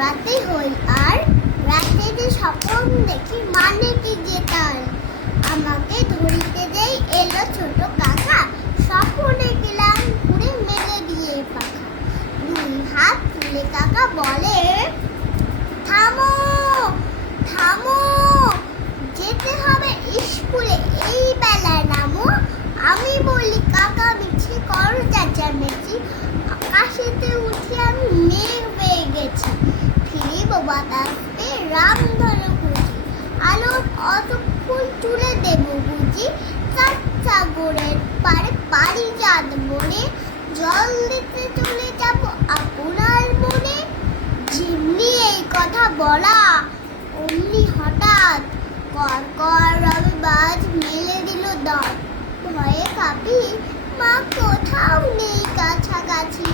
রাতে হই আর রাতে যে স্বপ্ন দেখি মানে কি যে তার আমাকে ধরিতে দেই এলো ছোট কাকা স্বপ্নে গেলাম ঘুরে মেলে দিয়ে পাখা দুই হাত তুলে কাকা বলে থামো থামো যেতে হবে স্কুলে এই বেলায় নামো আমি বলি কাকা মিছে করো চেঁচামেচি আকাশেতে উঠে আমি মেঘ পেয়ে গেছি ফিরিব বাতাস পেয়ে রাম ধরে খুঁজি আলোর অত ফুল তুলে দেব বুঝি সাগরের পারে পারি চাঁদ মনে জল দিতে চলে যাব আপনার মনে যেমনি এই কথা বলা অমনি হঠাৎ কর কর রবে বাজ মেলে দিল দাঁত ভয়ে কাঁপি মা কোথাও নেই কাছাকাছি